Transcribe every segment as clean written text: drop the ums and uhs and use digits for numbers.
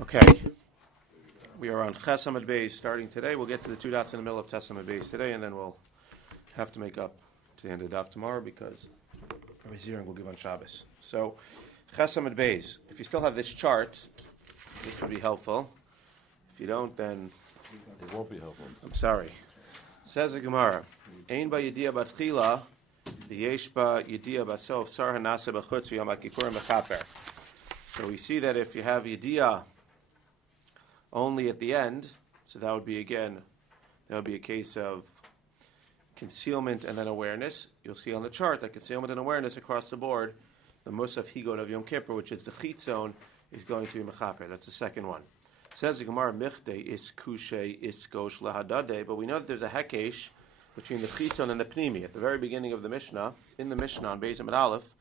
Okay, we are on Ches Amud Beis starting today. We'll get to the two dots in the middle of Ches Amud Beis today, and then we'll have to make up to the end of the daf tomorrow because Rabbi Zev will give on Shabbos. So, Ches Amud Beis. If you still have this chart, this would be helpful. If you don't, then it won't be helpful. I'm sorry. Says the Gemara, Ein ba yediyah batchila, v'yesh ba yediyah basof, sar hanase b'chutz v'yom ha'kippur mechaper. So we see that if you have yediyah only at the end, so that would be a case of concealment and then awareness. You'll see on the chart that concealment and awareness across the board, the Musaf Higot of Yom Kippur, which is the Chitzon, is going to be Mechaper. That's the second one. Says the Gemara, Michte is Kushe is Gosh Lahadade, but we know that there's a Hekesh between the Chitzon and the Pnimi. At the very beginning of the Mishnah, in the Mishnah on Beis Amud Aleph,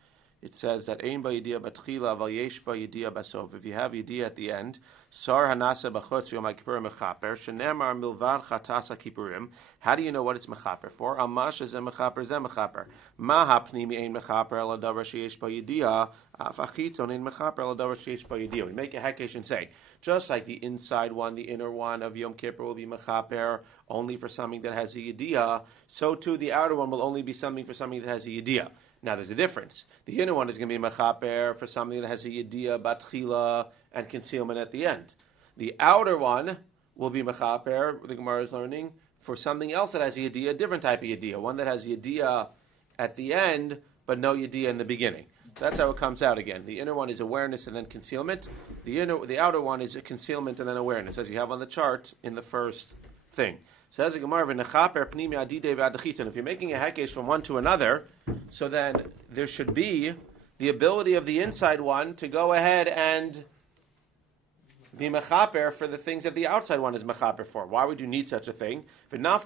it says that Ein ba yediyah batchila val yesh ba yediyah basof. If you have yediyah at the end, sar hanasa b'chutz v'yom ha'kippur mechaper shenemar milvad chatas ha'kippurim. How do you know what it's mechaper for? Amash zeh mechaper. Ma ha'pnimi ein mechaper el ha'davar sheyesh ba yediyah af ha'chitzon ein mechaper el ha'davar sheyesh ba yediyah. We make a hekesh and say, just like the inside one, the inner one of Yom Kippur will be mechaper only for something that has a yediyah, so too the outer one will only be something for something that has a yediyah. Now there's a difference. The inner one is going to be mechaper for something that has a yediyah, batchila, and concealment at the end. The outer one will be mechaper, the Gemara is learning, for something else that has a yediyah, a different type of yediyah, one that has yediyah at the end, but no yediyah in the beginning. So that's how it comes out again. The inner one is awareness and then concealment. The outer one is a concealment and then awareness, as you have on the chart in the first thing. Says the Gemara, if you're making a hekesh from one to another, so then there should be the ability of the inside one to go ahead and be mechaper for the things that the outside one is mechaper for. Why would you need such a thing? Let's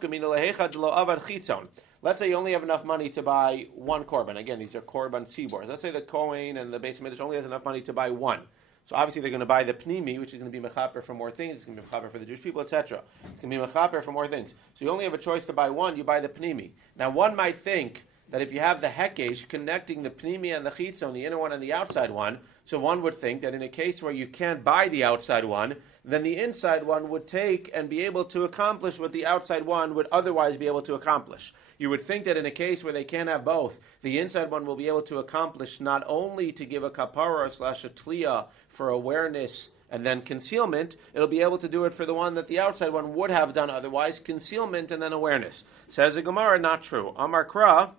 say you only have enough money to buy one korban. Again, these are korban tzibors. Let's say the Kohen and the Beis Midrash only has enough money to buy one. So obviously they're going to buy the pnimi, which is going to be mechaper for more things. It's going to be mechaper for the Jewish people, etc. It's going to be mechaper for more things. So you only have a choice to buy one. You buy the pnimi. Now one might think that if you have the hekesh connecting the pnimi and the chitzon, the inner one and the outside one, so one would think that in a case where you can't buy the outside one, then the inside one would take and be able to accomplish what the outside one would otherwise be able to accomplish. You would think that in a case where they can't have both, the inside one will be able to accomplish not only to give a kapara / a tliya for awareness and then concealment, it'll be able to do it for the one that the outside one would have done otherwise, concealment and then awareness. Says the Gemara, not true. Amar Kra,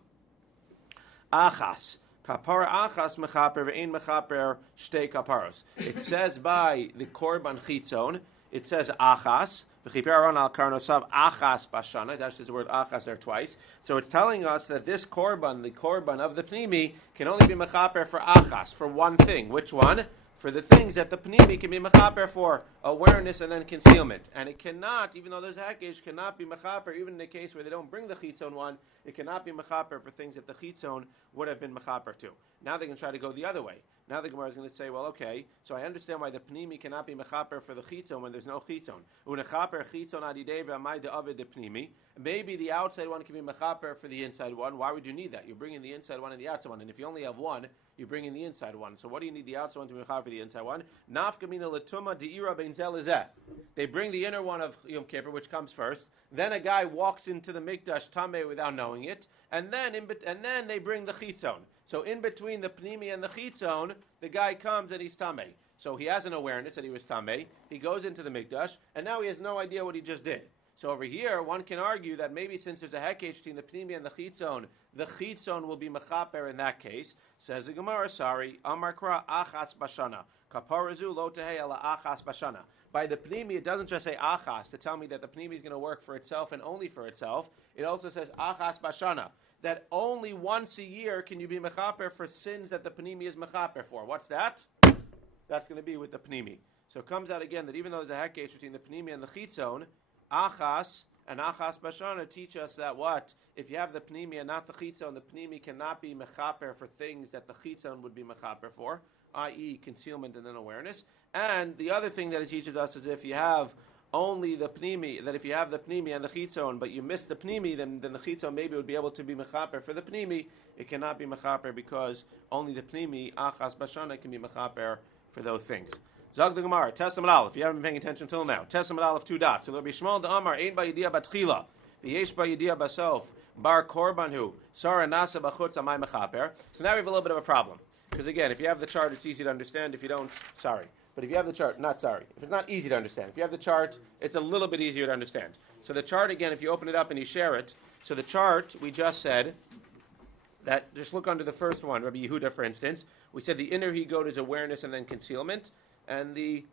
achas. Kapara achas mechaper ve'ein mechaper shtei kaparos. It says by the korban chitzon, it says achas. Achas bashana. That's the word achas there twice. So it's telling us that this korban, the korban of the pnimi, can only be mechaper for achas, for one thing. Which one? For the things that the pnimi can be mechaper for, awareness and then concealment. And it cannot, even though there's a hekesh, cannot be mechaper, even in a case where they don't bring the chitzon one, it cannot be mechaper for things that the chitzon would have been mechaper to. Now they can try to go the other way. Now the Gemara is going to say, well, okay, so I understand why the pnimi cannot be mechaper for the chitzon when there's no chitzon. Unechaper chitzon adidei v'amai de'avid de pnimi. Maybe the outside one can be mechaper for the inside one. Why would you need that? You bring in the inside one and the outside one, and if you only have one, you bring in the inside one. So what do you need the outside one to be mechaper for the inside one? Nafkamina letuma de'ira bein zel lezeh. They bring the inner one of Yom Kippur, which comes first. Then a guy walks into the mikdash tameh without knowing it, and then they bring the chitzon. So in between the pnimi and the chitzon, the guy comes and he's tameh. So he has an awareness that he was tameh. He goes into the mikdash, and now he has no idea what he just did. So over here, one can argue that maybe since there's a hekesh between the pnimi and the chitzon will be mechaper in that case. Says the Gemara, sorry, Amar Kra achas bashana. Kaparazu lo tehei ala achas bashana. By the pnimi, it doesn't just say achas to tell me that the pnimi is going to work for itself and only for itself. It also says achas bashana, that only once a year can you be mechaper for sins that the pnimi is mechaper for. What's that? That's going to be with the pnimi. So it comes out again that even though there's a hekesh between the pnimi and the chitzon, achas and achas bashana teach us that what? If you have the pnimi and not the chitzon, the pnimi cannot be mechaper for things that the chitzon would be mechaper for, i.e. concealment and then awareness. And the other thing that it teaches us is if you have only the pnimi, that if you have the pnimi and the chitzon, but you miss the pnimi, then the chitzon maybe would be able to be mechaper for the pnimi. It cannot be mechaper because only the pnimi, achas bashana, can be mechaper for those things. Zog the Gemara, Testament Aleph, if you haven't been paying attention until now. Testament Aleph, 2 dots. So Rabbi Shmuel de Amar, Ein ba yediyah batchila, v'yesh ba yediyah basof, bar korban hu, sara nasa b'chutz amay mechaper. So now we have a little bit of a problem. Because again, if you have the chart, it's easy to understand. If you don't, sorry. But if you have the chart, not sorry. If it's not easy to understand. If you have the chart, it's a little bit easier to understand. So the chart, again, if you open it up and you share it, so the chart, we just said, that, just look under the first one, Rabbi Yehuda, for instance. We said the inner he-goat is awareness and then concealment. And the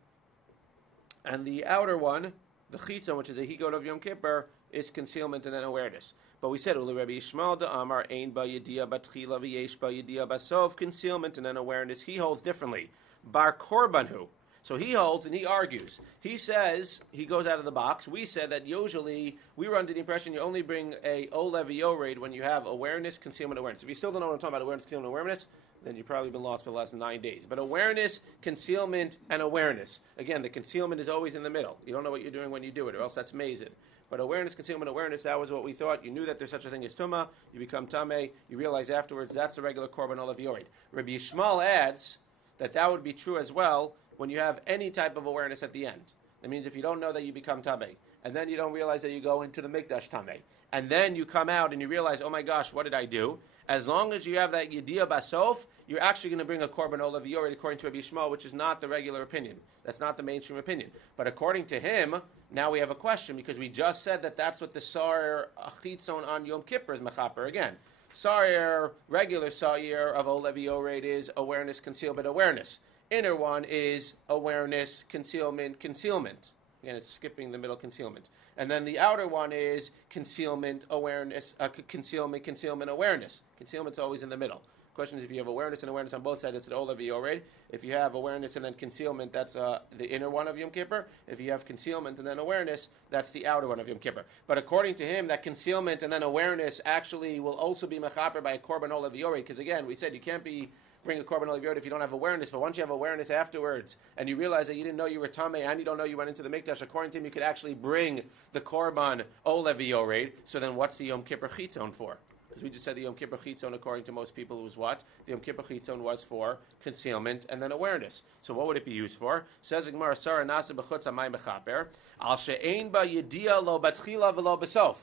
outer one, the chitzon, which is the he-goat of Yom Kippur, is concealment and then awareness. But we said, Uli Rabbi Yishmael de Amar, Ein ba yediyah batchila v'yesh ba yediyah basof, concealment and then awareness. He holds differently. Bar korbanhu. So he holds and he argues. He says, he goes out of the box. We said that usually, we were under the impression you only bring a O-Levi-O raid when you have awareness, concealment, awareness. If you still don't know what I'm talking about, awareness, concealment, awareness, then you've probably been lost for the last 9 days. But awareness, concealment, and awareness. Again, the concealment is always in the middle. You don't know what you're doing when you do it, or else that's mazid. But awareness, concealment, awareness, that was what we thought. You knew that there's such a thing as tumah. You become tameh. You realize afterwards that's a regular korban olav yored. Rabbi Yishmael adds that would be true as well when you have any type of awareness at the end. That means if you don't know that you become tameh, and then you don't realize that you go into the mikdash tameh, and then you come out and you realize, oh my gosh, what did I do? As long as you have that yediyah basof, you're actually going to bring a korban olav yored according to Rabbi Yishmael, which is not the regular opinion. That's not the mainstream opinion. But according to him, now we have a question, because we just said that that's what the sar achitzon on Yom Kippur is mechaper again. Sar, regular sar of olav yored is awareness, concealment, awareness. Inner one is awareness, concealment, concealment. Again, it's skipping the middle concealment. And then the outer one is concealment, awareness, concealment, awareness. Concealment's always in the middle. Question is, if you have awareness and awareness on both sides, it's an olav yored. If you have awareness and then concealment, that's the inner one of Yom Kippur. If you have concealment and then awareness, that's the outer one of Yom Kippur. But according to him, that concealment and then awareness actually will also be mechaper by a korban olav yored. Because again, we said you can't bring a korban olav yored if you don't have awareness. But once you have awareness afterwards, and you realize that you didn't know you were tameh and you don't know you went into the mikdash, according to him, you could actually bring the korban olav yored. So then, what's the Yom Kippur chitzon for? Because we just said the Yom Kippur chitzon, according to most people, was what? The Yom Kippur chitzon was for concealment and then awareness. So what would it be used for? Says the Gemara, Sara nasa b'chutz amay mechaper, al she'ein ba yediyah lo batchila v'lo basof.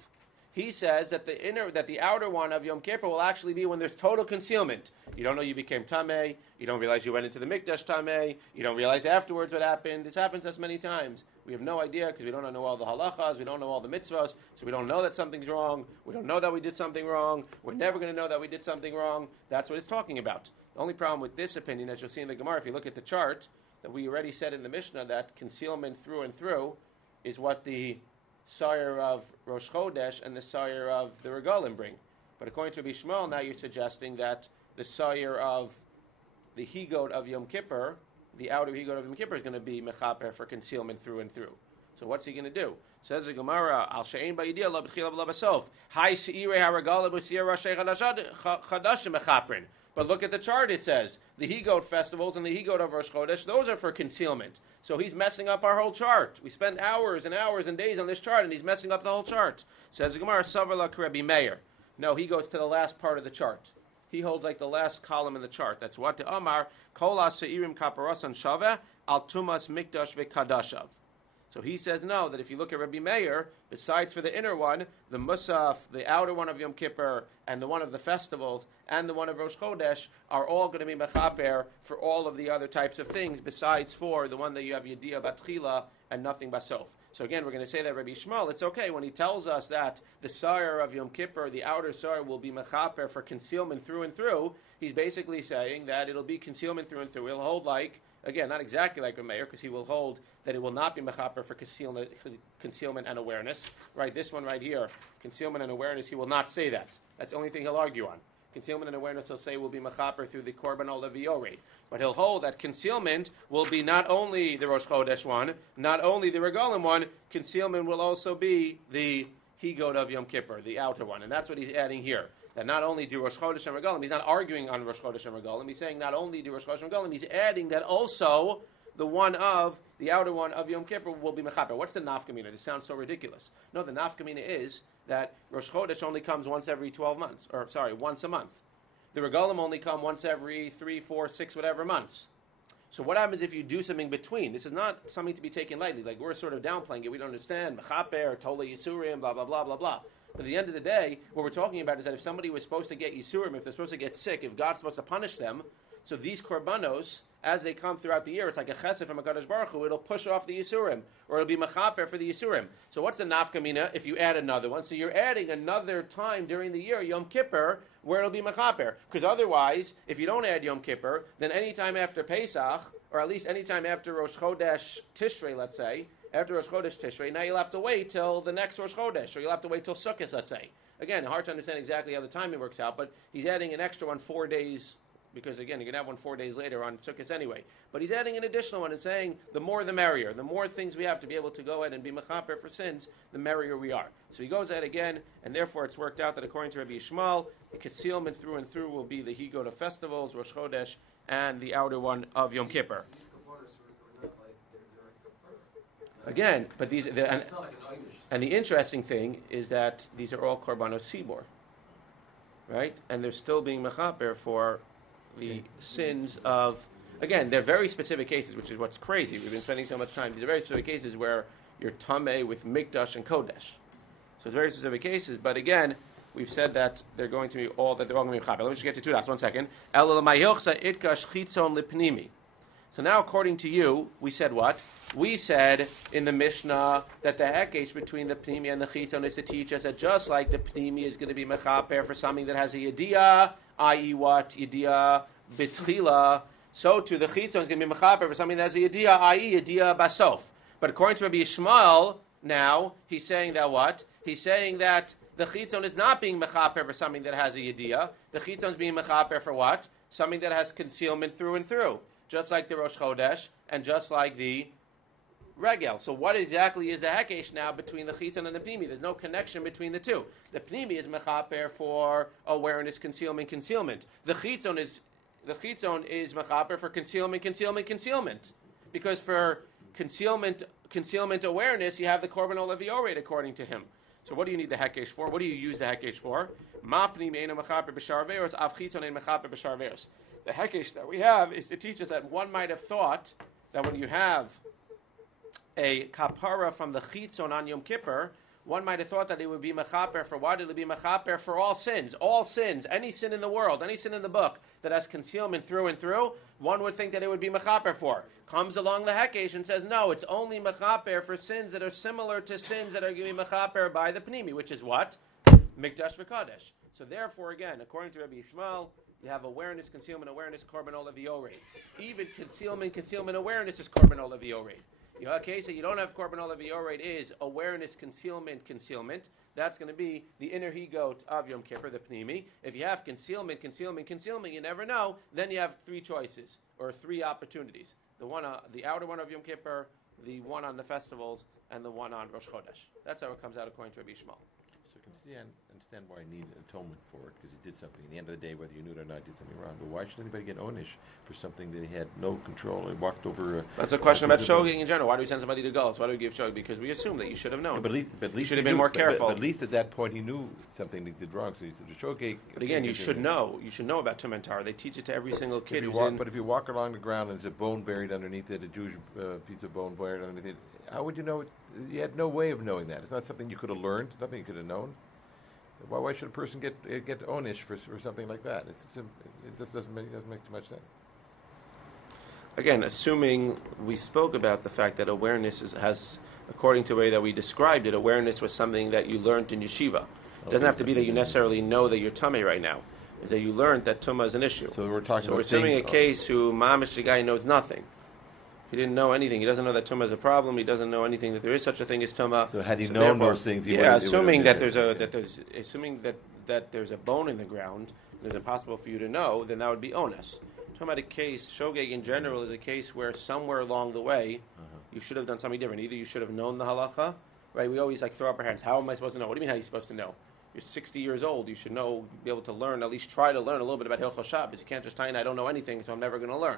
He says that the outer one of Yom Kippur will actually be when there's total concealment. You don't know you became tameh. You don't realize you went into the mikdash tameh. You don't realize afterwards what happened. This happens to us many times. We have no idea because we don't know all the halachas. We don't know all the mitzvahs. So we don't know that something's wrong. We don't know that we did something wrong. We're never going to know that we did something wrong. That's what it's talking about. The only problem with this opinion, as you'll see in the Gemara, if you look at the chart, that we already said in the Mishnah that concealment through and through is what the sire of Rosh Chodesh and the sire of the Regalim bring. But according to Rabbi Shmuel, now you're suggesting that the sire of the he-goat of Yom Kippur, the outer he-goat of Yom Kippur, is going to be mechaper for concealment through and through. So what's he going to do? Says the Gemara, Al she'ein ba'yidiyah lo b'tchila v'lo basof. Hai se'irei ha'regalim u'se'ir rashei chadashim mechaprin. But look at the chart, it says, the he-goat festivals and the he-goat of Rosh Chodesh, those are for concealment. So he's messing up our whole chart. We spend hours and hours and days on this chart, and he's messing up the whole chart. Says the Gemara, Savar Rabbi Meir. No, he goes to the last part of the chart. He holds like the last column in the chart. That's what the Amar, Kol ha'se'irim kaparosan shaveh, al tumas mikdash v'kadashav. So he says no, that if you look at Rabbi Meir, besides for the inner one, the Musaf, the outer one of Yom Kippur, and the one of the festivals, and the one of Rosh Chodesh, are all going to be mechaper for all of the other types of things, besides for the one that you have Yediyah Batchila and nothing Basof. So again, we're going to say that Rabbi Shmuel, it's okay when he tells us that the sire of Yom Kippur, the outer sire, will be mechaper for concealment through and through. He's basically saying that it'll be concealment through and through. He'll hold like, again, not exactly like a mayor, because he will hold that it will not be mechaper for concealment and awareness. Right, this one right here, concealment and awareness, he will not say that. That's the only thing he'll argue on. Concealment and awareness, he'll say, will be mechaper through the korban olav yored. But he'll hold that concealment will be not only the Rosh Chodesh one, not only the Regalim one, concealment will also be the he-goat of Yom Kippur, the outer one. And that's what he's adding here. That not only do Rosh Chodesh and Regalim, he's not arguing on Rosh Chodesh and Regalim, he's saying not only do Rosh Chodesh and Regalim, he's adding that also the one of, the outer one of Yom Kippur will be mechaper. What's the nafkamina? This sounds so ridiculous. No, the nafkamina is that Rosh Chodesh only comes once every 12 months, once a month. The Regalim only come once every 3, 4, 6, whatever months. So what happens if you do something between? This is not something to be taken lightly. Like we're sort of downplaying it. We don't understand. Mechaper, Tola Yisurim, blah, blah, blah, blah, blah. But at the end of the day, what we're talking about is that if somebody was supposed to get Yisurim, if they're supposed to get sick, if God's supposed to punish them, so these korbanos, as they come throughout the year, it's like a chesed from a Kadosh Baruch Hu, it'll push off the Yisurim, or it'll be mechaper for the Yisurim. So what's the nafkamina if you add another one? So you're adding another time during the year, Yom Kippur, where it'll be mechaper. Because otherwise, if you don't add Yom Kippur, then any time after Pesach, or at least any time after Rosh Chodesh Tishrei, let's say, after Rosh Chodesh Tishrei, now you'll have to wait till the next Rosh Chodesh, or you'll have to wait till Sukkot, let's say. Again, hard to understand exactly how the timing works out, but he's adding an extra one 4 days, because again, you can have one 4 days later on Sukkot anyway. But he's adding an additional one and saying, the more the merrier. The more things we have to be able to go ahead and be mechaper for sins, the merrier we are. So he goes ahead again, and therefore it's worked out that according to Rabbi Yishmael, the concealment through and through will be the Higot of festivals, Rosh Chodesh, and the outer one of Yom Kippur. Again, but these, and the interesting thing is that these are all korbanos sibor, right? And they're still being mechaper for the sins of, again, they're very specific cases, which is what's crazy. We've been spending so much time. These are very specific cases where you're tameh with mikdash and kodesh. So it's very specific cases, but again, we've said that they're going to be all, that they're all going to be mechaper. Let me just get to two dots, 1 second. So now, according to you, we said what? We said in the Mishnah that the hekesh between the pnimi and the chitzon is to teach us that just like the pnimi is going to be mechaper for something that has a yediyah, i.e. what? Yediyah bitchila, so too the chitzon is going to be mechaper for something that has a yediyah, i.e. yediyah basof. But according to Rabbi Yishmael, now, he's saying that what? He's saying that the chitzon is not being mechaper for something that has a yediyah. The chitzon is being mechaper for what? Something that has concealment through and through. Just like the Rosh Chodesh, and just like the Regel. So what exactly is the Hekesh now between the Chitzon and the Pnimi? There's no connection between the two. The Pnimi is Mechaper for awareness, concealment. The Chitzon is Mechaper for concealment. Because for concealment awareness, you have the Korban Olevi Ored according to him. So what do you need the Hekesh for? What do you use the Hekesh for? Ma Pnimi Eino Mechaper B'Shar Veros, Av Chitzon Ein Mechaper B'Shar Veros. The hekesh that we have is to teach us that one might have thought that when you have a kapara from the chitzon on Yom Kippur, one might have thought that it would be mechaper for what? It would be mechaper for all sins, any sin in the world, any sin in the book that has concealment through and through, one would think that it would be mechaper for. Comes along the hekesh and says, no, it's only mechaper for sins that are similar to sins that are going to be mechaper by the pnimi, which is what? Mikdash v'kadesh. So therefore, again, according to Rabbi Yishmael, you have awareness, korban olevi ored. Even concealment, awareness is korban olevi ored. You have a case that you don't have korban olevi ored is awareness, concealment. That's going to be the inner higot of Yom Kippur, the pnimi. If you have concealment, you never know. Then you have three choices or three opportunities: the one, the outer one of Yom Kippur, the one on the festivals, and the one on Rosh Chodesh. That's how it comes out according to Rabbi Yishmael. I understand why I need atonement for it, because he did something. At the end of the day, whether you knew it or not, did something wrong. But why should anybody get onish for something that he had no control? He walked over. That's a question about shoging in general. Why do we send somebody to Gullus? Why do we give shoging? Because we assume that you should have known. Yeah, but at least should have been more careful. But at least at that point, he knew something that he did wrong. So he said, "Shogeg." But again, you should know. You should know about Tumentar. They teach it to every single kid. But if you walk along the ground and there's a bone buried underneath it, a Jewish piece of bone buried underneath it, how would you know it? You had no way of knowing that. It's not something you could have learned. Nothing you could have known. Why should a person get onish for something like that? It just doesn't make too much sense. Again, assuming we spoke about the fact that awareness has, according to the way that we described it, awareness was something that you learned in yeshiva. It doesn't have to be that you necessarily know that you're tummy right now. It's that you learned that tumah is an issue. So we're talking. So we're assuming a case who mamish the guy knows nothing. He didn't know anything. He doesn't know that tumah is a problem. He doesn't know anything that there is such a thing as tumah. So had he known those things, assuming that there's a bone in the ground, it's impossible for you to know, then that would be onus. Talking about a case, shogeg in general is a case where somewhere along the way you should have done something different. Either you should have known the halacha, right? We always throw up our hands. How am I supposed to know? What do you mean? How are you supposed to know? You're 60 years old. You should know, be able to learn, at least try to learn a little bit about Hilchos Shabbos. You can't just tell me I don't know anything, so I'm never going to learn.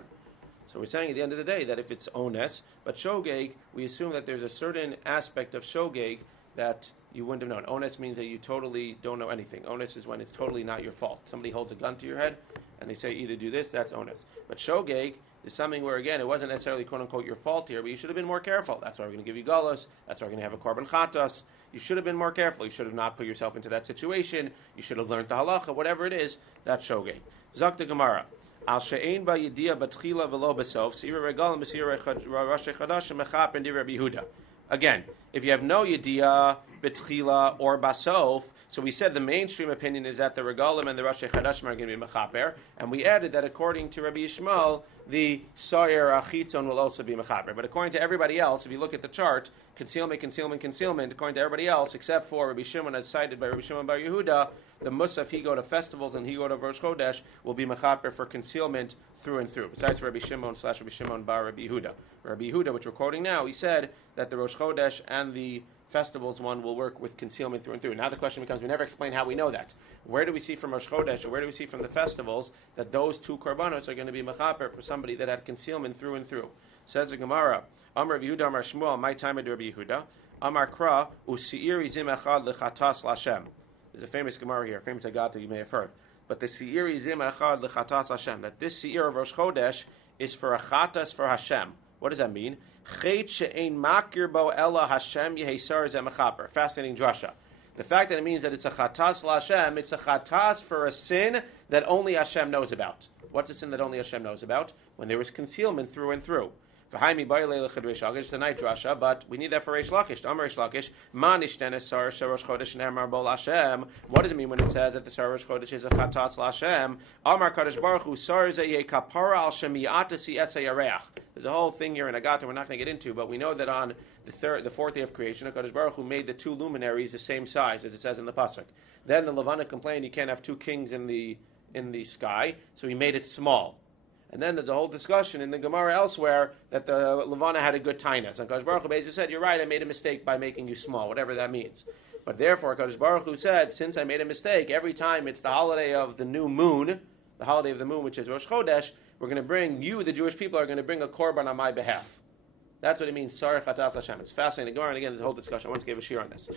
So we're saying at the end of the day that if it's ones, but shogeg, we assume that there's a certain aspect of shogeg that you wouldn't have known. Ones means that you totally don't know anything. Ones is when it's totally not your fault. Somebody holds a gun to your head and they say either do this, that's ones. But shogeg There's something where, again, it wasn't necessarily quote-unquote your fault here, but you should have been more careful. That's why we're going to give you galus. That's why we're going to have a korban chatas. You should have been more careful. You should have not put yourself into that situation. You should have learned the halacha, whatever it is, that's shogeg. Zak the Gemara. Al she'ein ba yediyah batchila v'lo b'sof, seira regalim b'seira rashi chadash mechap and Rabbi Yehuda. Again, if you have no yediyah betchila or basof, so we said the mainstream opinion is that the regalim and the rashi chadashim are going to be mechaper, and we added that according to Rabbi Yishmael, the soyer achitzon will also be mechaper. But according to everybody else, if you look at the chart, concealment, according to everybody else, except for Rabbi Shimon, as cited by Rabbi Shimon bar Yehuda, the musaf, he go to festivals and he go to Rosh Chodesh, will be mechaper for concealment through and through. Besides Rabbi Shimon / Rabbi Shimon bar Rabbi Yehuda. Rabbi Yehuda, which we're quoting now, he said that the Rosh Chodesh and the festivals one will work with concealment through and through. Now the question becomes, we never explain how we know that. Where do we see from Rosh Chodesh, or where do we see from the festivals, that those two korbanos are going to be mechaper for somebody that had concealment through and through? Says the Gemara, Amar Rabbi Yehuda, Amar Shmuel, my time of Rabbi Yehuda, Amar Kra, Usi'ir izim echad lechatas lashem. There's a famous Gemara here, a famous Agatha you may have heard. But the Seir izim echad lechatas Hashem, that this Seir of Rosh Chodesh is for a chatas for Hashem. What does that mean? Chet she'ein makir bo ella Hashem yehesar zemechaper. Fascinating drasha. The fact that it means that it's a chatas LaHashem, it's a chatas for a sin that only Hashem knows about. What's a sin that only Hashem knows about? When there was concealment through and through. It's the night drasha, but we need that for Reish Lakish. Amar Reish Lakish, Ma nishtenes sar Rosh Chodesh ne'emar bo Hashem. What does it mean when it says that the sar Rosh Chodesh is a chatats LaHashem? Amar Kadosh Baruch Hu sar zeh kapara al shemiatasi esay yareach. There's a whole thing here in Agatha we're not going to get into, but we know that on the fourth day of creation, Kadosh Baruch Hu made the two luminaries the same size as it says in the pasuk. Then the Levana complained you can't have two kings in the sky, so he made it small. And then there's a whole discussion in the Gemara elsewhere that the Levana had a good tainus. And Kadosh Baruch Hu basically said, you're right, I made a mistake by making you small, whatever that means. But therefore, Kadosh Baruch Hu said, since I made a mistake, every time it's the holiday of the new moon, the holiday of the moon, which is Rosh Chodesh, we're going to bring, you, the Jewish people, are going to bring a korban on my behalf. That's what it means, Tzarech Chatas Hashem. It's fascinating. Gemara, and again, there's a whole discussion. I once gave a shir on this.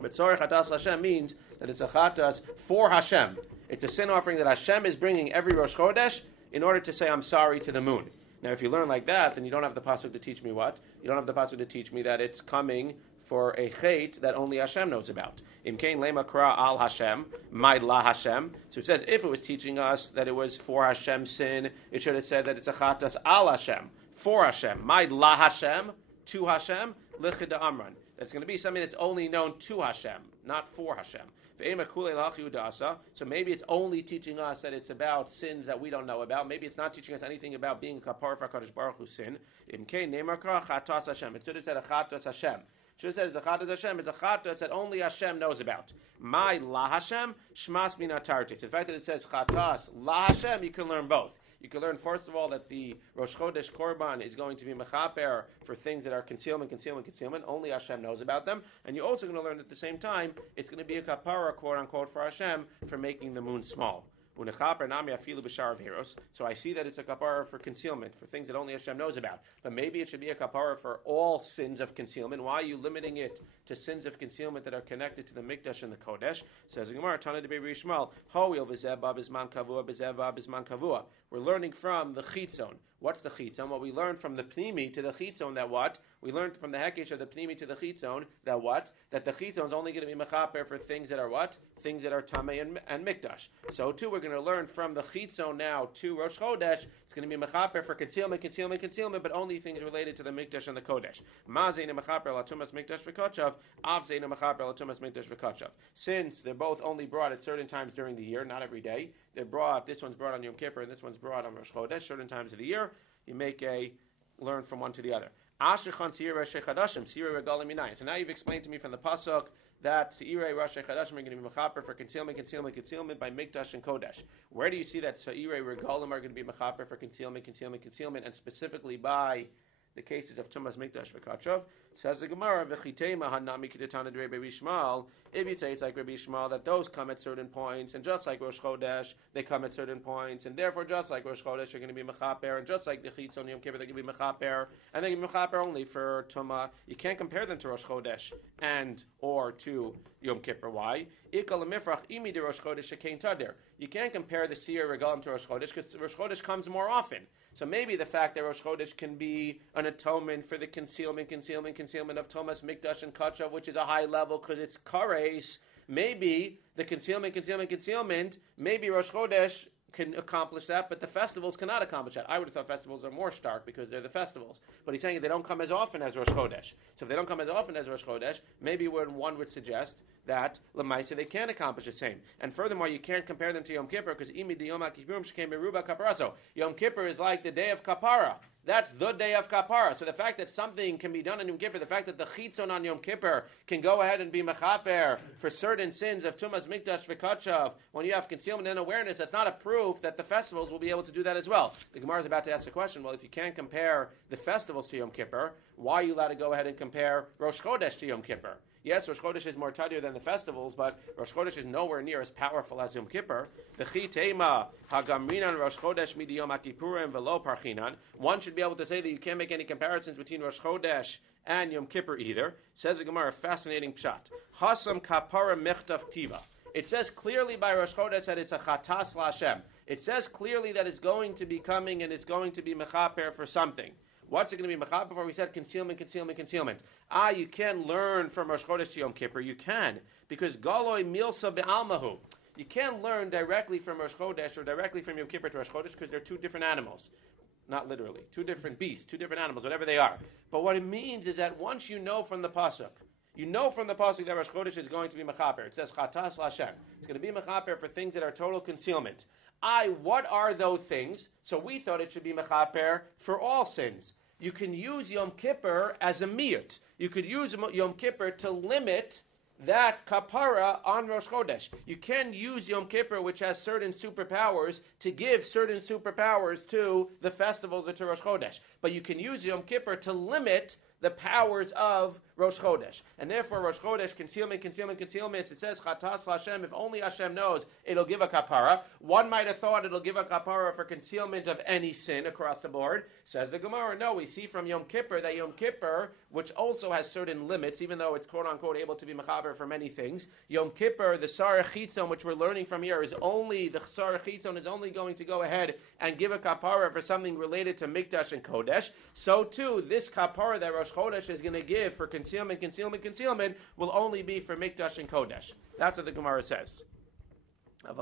But Tzarech Chatas Hashem means that it's a chatas for Hashem. It's a sin offering that Hashem is bringing every Rosh Chodesh in order to say, I'm sorry to the moon. Now, if you learn like that, then you don't have the pasuk to teach me what? You don't have the pasuk to teach me that it's coming for a chait that only Hashem knows about. Im kain lema kra al Hashem, my la Hashem. So it says, if it was teaching us that it was for Hashem's sin, it should have said that it's a chatas al Hashem, for Hashem. My la Hashem, to Hashem, lichida amran. That's going to be something that's only known to Hashem, not for Hashem. So maybe it's only teaching us that it's about sins that we don't know about. Maybe it's not teaching us anything about being a kapar for HaKadosh Baruch Hu's sin. It should have said a chatas Hashem. Should have said it's a chatas Hashem. It's a chatas that only Hashem knows about. My la Hashem, shmas mina tartis. The fact that it says chatas la Hashem, you can learn both. You can learn, first of all, that the Rosh Chodesh Korban is going to be mechaper for things that are concealment. Only Hashem knows about them. And you're also going to learn at the same time, it's going to be a kapara, quote-unquote, for Hashem for making the moon small. So I see that it's a kapara for concealment, for things that only Hashem knows about. But maybe it should be a kapara for all sins of concealment. Why are you limiting it to sins of concealment that are connected to the Mikdash and the Kodesh? Says the Gemara, Tana de Be'er Yishmael, Ho'il v'zeh ba b'zman kavua, b'zeh ba b'zman kavua. We're learning from the chitzon. What's the chitzon? Well, we learned from the pnimi to the chitzon that what? We learned from the hekesh of the pnimi to the chitzon that what? That the chitzon is only going to be mechaper for things that are what? Things that are tamei and mikdash. So too, we're going to learn from the chitzon now to Rosh Chodesh. It's going to be mechaper for concealment, but only things related to the mikdash and the kodesh. Ma zeina mechaper latumas mikdash v'kachav, av zeina mechaper latumas mikdash v'kachav. Since they're both only brought at certain times during the year, not every day. They're brought. This one's brought on Yom Kippur, and this one's brought on Rosh Chodesh. Certain times of the year, you make a learn from one to the other. So now you've explained to me from the pasuk that Seirei Rashi Chadashim are going to be mechaper for concealment by Mikdash and Kodesh. Where do you see that Seirei Regalim are going to be mechaper for concealment, and specifically by the cases of Tumas Mikdash v'Kachav? Says the Gemara, V'chitema hanami kitatana de Rabbi Yishmael. If you say it's like Rabbi Yishmael, that those come at certain points, and just like Rosh Chodesh, they come at certain points, and therefore just like Rosh Chodesh, you're going to be mechaper, and just like the Chitzon Yom Kippur, they're going to be mechaper, and they're going to be mechaper only for Tumah. You can't compare them to Rosh Chodesh and or to Yom Kippur. Why? Ikal lemifrach imi de Rosh Chodesh shekein tadir. You can't compare the Seir Regalim to Rosh Chodesh because Rosh Chodesh comes more often. So maybe the fact that Rosh Chodesh can be an atonement for the concealment of Thomas, Mikdash, and Kachav, which is a high level because it's Kares. Maybe the concealment, maybe Rosh Chodesh can accomplish that, but the festivals cannot accomplish that. I would have thought festivals are more stark because they're the festivals. But he's saying they don't come as often as Rosh Chodesh. So if they don't come as often as Rosh Chodesh, maybe one would suggest that Lamaisa they can accomplish the same. And furthermore, you can't compare them to Yom Kippur because Imi di Yom HaKippurim shekei meruba kaparaso. Yom Kippur is like the day of Kapara. That's the day of Kapara. So the fact that something can be done on Yom Kippur, the fact that the chitzon on Yom Kippur can go ahead and be mechaper for certain sins of Tumas, Mikdash, V'kachav, when you have concealment and awareness, that's not a proof that the festivals will be able to do that as well. The Gemara is about to ask the question, well, if you can't compare the festivals to Yom Kippur, why are you allowed to go ahead and compare Rosh Chodesh to Yom Kippur? Yes, Rosh Chodesh is more tidier than the festivals, but Rosh Chodesh is nowhere near as powerful as Yom Kippur. V'chi tema hagamrinan Rosh Chodesh midi Yom HaKippurim v'lo parchinan. One should be able to say that you can't make any comparisons between Rosh Chodesh and Yom Kippur either. Says the Gemara, fascinating pshat. Hasam kapara mechtav tiva. It says clearly by Rosh Chodesh that it's a chatas la'Hashem. It says clearly that it's going to be coming and it's going to be mechaper for something. What's it going to be mechaper for? We said concealment. You can learn from Rosh Chodesh to Yom Kippur. You can, because galoi milsa be'almahu. You can't learn directly from Rosh Chodesh or directly from Yom Kippur to Rosh Chodesh because they're two different animals. Not literally. Two different beasts, two different animals, whatever they are. But what it means is that once you know from the pasuk, that Rosh Chodesh is going to be mechaper. It says chatas l'Hashem. It's going to be mechaper for things that are total concealment. What are those things? So we thought it should be mechaper for all sins. You can use Yom Kippur as a miyut. You could use Yom Kippur to limit that kapara on Rosh Chodesh. You can use Yom Kippur, which has certain superpowers, to give certain superpowers to the festivals or to Rosh Chodesh. But you can use Yom Kippur to limit the powers of Rosh Chodesh. And therefore, Rosh Chodesh, concealment. It says, Chatas Hashem, if only Hashem knows, it'll give a kapara. One might have thought it'll give a kapara for concealment of any sin across the board. Says the Gemara, no, we see from Yom Kippur that Yom Kippur, which also has certain limits, even though it's quote-unquote able to be mechaber for many things, Yom Kippur, the Sarah Chitzon, which we're learning from here, the Sarah Chitzon is only going to go ahead and give a kapara for something related to Mikdash and Kodesh. So too, this kapara that Rosh Chodesh is going to give for concealment will only be for Mikdash and Kodesh. That's what the Gemara says. But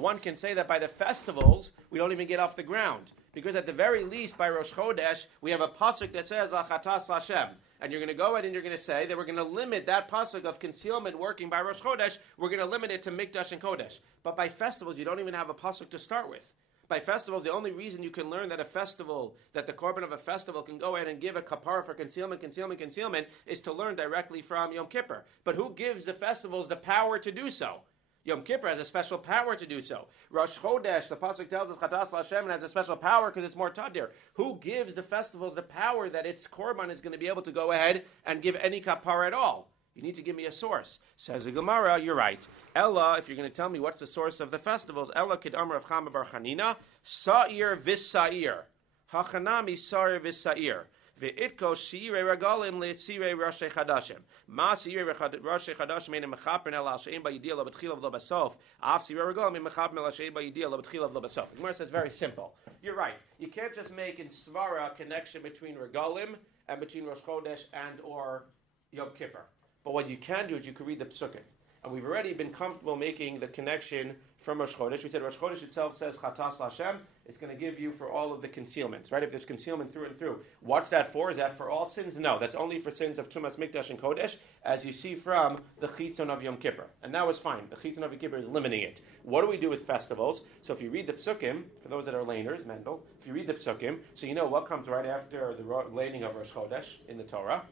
one can say that by the festivals, we don't even get off the ground. Because at the very least, by Rosh Chodesh, we have a pasuk that says, Achatas Hashem. And you're going to go ahead and you're going to say that we're going to limit that pasuk of concealment working by Rosh Chodesh, we're going to limit it to Mikdash and Kodesh. But by festivals, you don't even have a pasuk to start with. By festivals, the only reason you can learn that the korban of a festival can go ahead and give a kapara for concealment, is to learn directly from Yom Kippur. But who gives the festivals the power to do so? Yom Kippur has a special power to do so. Rosh Chodesh, the pasuk tells us, Chatas Hashem, has a special power because it's more tadir. Who gives the festivals the power that its korban is going to be able to go ahead and give any kapara at all? You need to give me a source. Says the Gemara, you're right. Ella, if you're going to tell me what's the source of the festivals, Ella kid amar of Chama bar Chanina, Sa'ir vis Sa'ir. Hachanami Sa'ir vis Sa'ir. Ve'itko Shirei Regalim le'Tzirei Roshei Chadashim. Ma Shirei Roshei Chadashim ein mechaper el al she'ein ba'yidiyah lo b'tchilav lo b'sof. Af Shirei Regalim ein mechaper el al she'ein ba'yidiyah lo b'tchilav lo b'sof. The Gemara says very simple. You're right. You can't just make in Svara a connection between Regalim and between Rosh Chodesh and or Yom Kippur. But what you can do is you can read the Psukim. And we've already been comfortable making the connection from Rosh Chodesh. We said Rosh Chodesh itself says Chatas Hashem. It's going to give you for all of the concealments, right? If there's concealment through and through. What's that for? Is that for all sins? No, that's only for sins of Tumas, Mikdash, and Kodesh, as you see from the Chitzon of Yom Kippur. And that was fine. The Chitzon of Yom Kippur is limiting it. What do we do with festivals? So if you read the Psukim, for those that are laners, Mendel, if you read the Psukim, so you know what comes right after the laning of Rosh Chodesh in the Torah?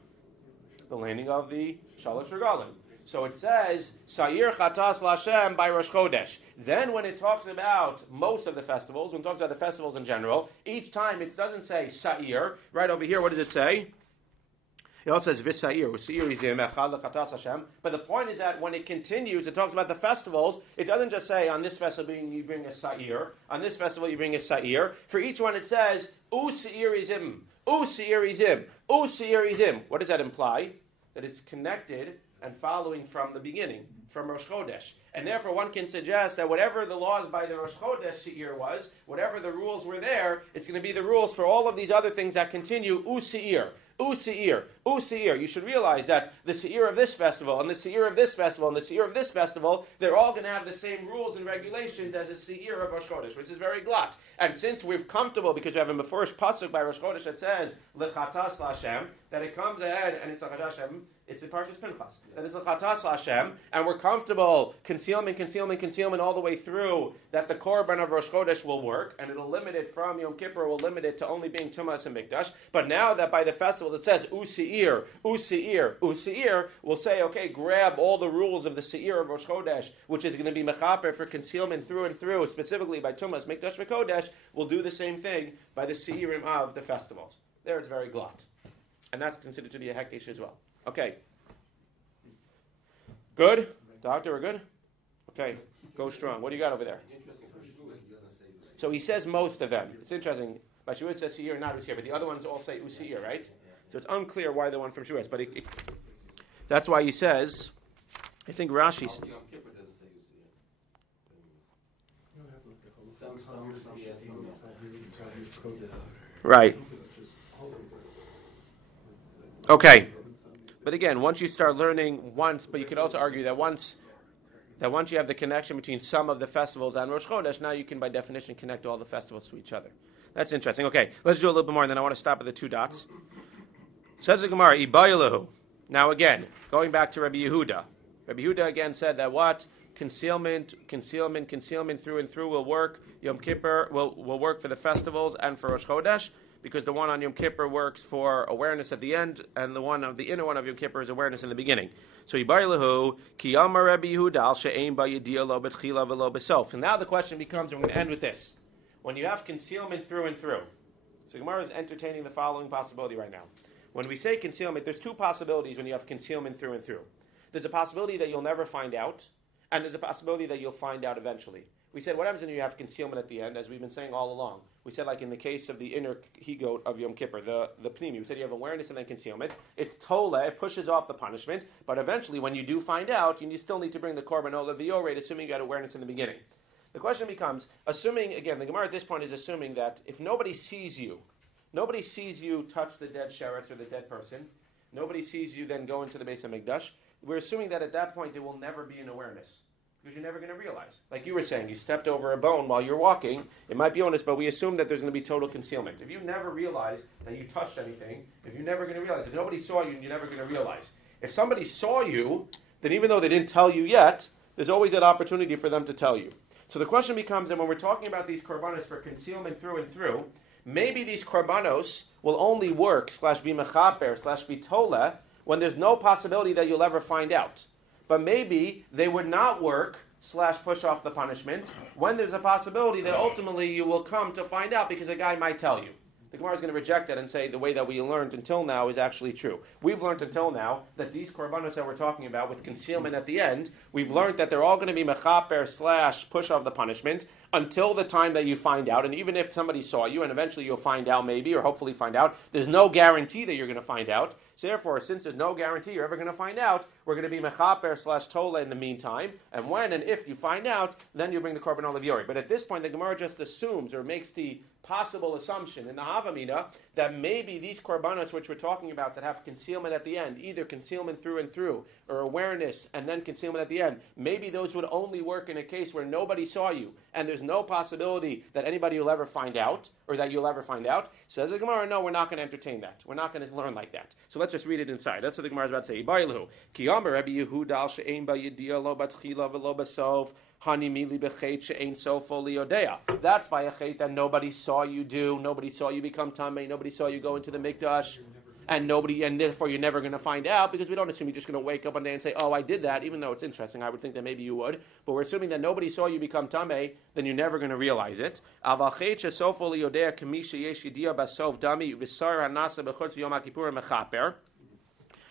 The landing of the Shalosh Regalim. So it says, Sa'ir Chatas Lashem by Rosh Chodesh. Then when it talks about most of the festivals, when it talks about the festivals in general, each time it doesn't say Sa'ir. Right over here, what does it say? It also says V'Sa'ir. But the point is that when it continues, it talks about the festivals. It doesn't just say, on this festival you bring a Sa'ir. On this festival you bring a Sa'ir. For each one it says, U'S'irizim. U'S'irizim. U'S'irizim. What does that imply? That it's connected and following from the beginning. from Rosh Chodesh. And therefore one can suggest that whatever the laws by the Rosh Chodesh Seir was, whatever the rules were there, it's going to be the rules for all of these other things that continue U'Seir. U'Seir, U'Seir. You should realize that the Seir of this festival, and the Seir of this festival, and the Seir of this festival, they're all going to have the same rules and regulations as the Seir of Rosh Chodesh, which is very glot. And since we're comfortable, because we have in the first pasuk by Rosh Chodesh that says, L'chatas L'Hashem, that it comes ahead, and it's a Hashem, it's in Parshas Pinchas. That it's l'chatas Hashem, and we're comfortable concealment all the way through. That the korban of Rosh Chodesh will work, and it'll limit it from Yom Kippur. Will limit it to only being Tumas and Mikdash. But now that by the festival it says U'Seir, U'Seir, U'Seir, we'll say, okay, grab all the rules of the Seir of Rosh Chodesh, which is going to be mechaper for concealment through and through, specifically by Tumas, Mikdash, V'Kodesh. We'll do the same thing by the Seirim of the festivals. There, it's very glot, and that's considered to be a hekdesh as well. Okay. Good? Doctor, we're good? Okay. Go strong. What do you got over there? So he says most of them. It's interesting. By Shavuot says Seir, not U'Seir, but the other ones all say U'Seir, right? So it's unclear why the one from Shavuot. But that's why he says, I think Rashi... Right. Okay. But again, once you start learning but you could also argue that once you have the connection between some of the festivals and Rosh Chodesh, now you can by definition connect all the festivals to each other. That's interesting. Okay, let's do a little bit more, and then I want to stop at the two dots. Says the Gemara, Ibayilahu. Now again, going back to Rabbi Yehuda. Rabbi Yehuda again said that what? Concealment through and through will work. Yom Kippur will work for the festivals and for Rosh Chodesh, because the one on Yom Kippur works for awareness at the end, and the inner one of Yom Kippur is awareness in the beginning. So Yibaylahu, Ki Amar Rabbi Yehuda, Al She'ein Ba'Yedia Lo B'Tchila V'Lo B'Sof. And now the question becomes, and we're going to end with this. When you have concealment through and through, so Gemara is entertaining the following possibility right now. When we say concealment, there's two possibilities when you have concealment through and through. There's a possibility that you'll never find out, and there's a possibility that you'll find out eventually. We said, what happens when you have concealment at the end, as we've been saying all along? We said, like in the case of the inner he-goat of Yom Kippur, the pnimi, we said you have awareness and then concealment. It's tola, it pushes off the punishment, but eventually when you do find out, you still need to bring the korban ola v'yoreit, assuming you had awareness in the beginning. The question becomes, assuming, again, the Gemara at this point is assuming that if nobody sees you touch the dead sheretz or the dead person, nobody sees you then go into the Beis HaMikdash, we're assuming that at that point there will never be an awareness. Because you're never going to realize. Like you were saying, you stepped over a bone while you're walking. It might be honest, but we assume that there's going to be total concealment. If you never realize that you touched anything, if you're never going to realize, if nobody saw you, you're never going to realize. If somebody saw you, then even though they didn't tell you yet, there's always that opportunity for them to tell you. So the question becomes, and when we're talking about these korbanos for concealment through and through, maybe these korbanos will only work /be mechaper /be tola when there's no possibility that you'll ever find out. But maybe they would not work /push off the punishment when there's a possibility that ultimately you will come to find out because a guy might tell you. The Gemara is going to reject that and say the way that we learned until now is actually true. We've learned until now that these korbanos that we're talking about with concealment at the end, we've learned that they're all going to be mechaper /push off the punishment until the time that you find out. And even if somebody saw you and eventually you'll find out maybe, or hopefully find out, there's no guarantee that you're going to find out. So therefore, since there's no guarantee you're ever going to find out, we're going to be mechaper /tola in the meantime. And when and if you find out, then you bring the korban olav yori. But at this point, the Gemara just assumes or makes the possible assumption in the Havamina that maybe these korbanos which we're talking about that have concealment at the end, either concealment through and through, or awareness and then concealment at the end, maybe those would only work in a case where nobody saw you, and there's no possibility that anybody will ever find out, or that you'll ever find out. Says the Gemara, no, we're not going to entertain that. We're not going to learn like that. So let's just read it inside. That's what the Gemara is about to say. Ibayilhu, ki amar Rabbi Yehuda al she'ein ba'yedia lo batchila v'lo basof. That's by a chait that nobody saw you do, nobody saw you become tamei, nobody saw you go into the mikdash, and therefore you're never going to find out, because we don't assume you're just going to wake up one day and say, oh, I did that, even though it's interesting. I would think that maybe you would, but we're assuming that nobody saw you become tamei, then you're never going to realize it.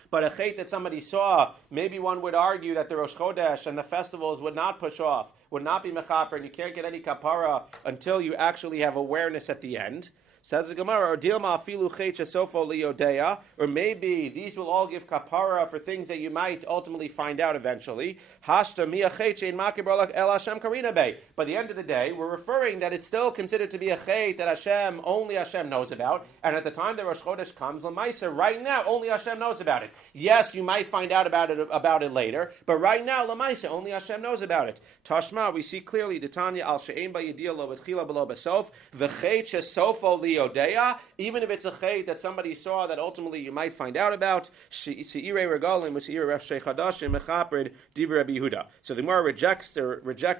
But a chait that somebody saw, maybe one would argue that the Rosh Chodesh and the festivals would not push off, would not be mechaper, and you can't get any kapara until you actually have awareness at the end. Says the Gemara, or Dilma afilu chet shesofo liyodea, or maybe these will all give kapara for things that you might ultimately find out eventually. Hashta miya chet shein makir barlach el Hashem karina bei. By the end of the day, we're referring that it's still considered to be a chet that only Hashem knows about, and at the time the Rosh Chodesh comes, l'maisa, right now, only Hashem knows about it. Yes, you might find out about it later, but right now, l'maisa, only Hashem knows about it. Tashma, we see clearly, the Tanya al she'ein ba yediyah lo b'tchila below b'sof, v'chet shesofo liyodea, even if it's a chet that somebody saw that ultimately you might find out about, she'irei regalim, she'irei rosh chadash, mechaper divrei Rabbi Yehuda. So the Gemara rejects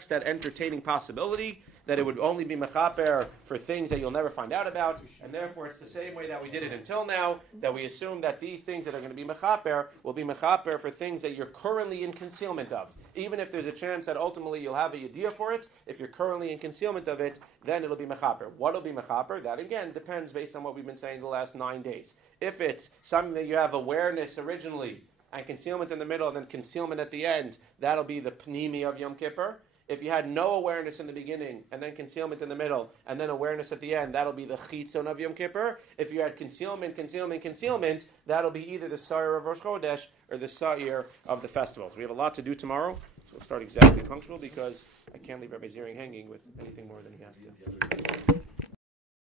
that entertaining possibility, that it would only be mechaper for things that you'll never find out about, and therefore it's the same way that we did it until now, that we assume that these things that are going to be mechaper will be mechaper for things that you're currently in concealment of. Even if there's a chance that ultimately you'll have a yediyah for it, if you're currently in concealment of it, then it'll be mechaper. What will be mechaper? That again depends based on what we've been saying the last 9 days. If it's something that you have awareness originally, and concealment in the middle, and then concealment at the end, that'll be the pnimi of Yom Kippur. If you had no awareness in the beginning, and then concealment in the middle, and then awareness at the end, that'll be the chitzon of Yom Kippur. If you had concealment, that'll be either the sa'ir of Rosh Chodesh or the sa'ir of the festivals. We have a lot to do tomorrow, so we'll start exactly punctual because I can't leave Rabbi Zering hanging with anything more than he has to.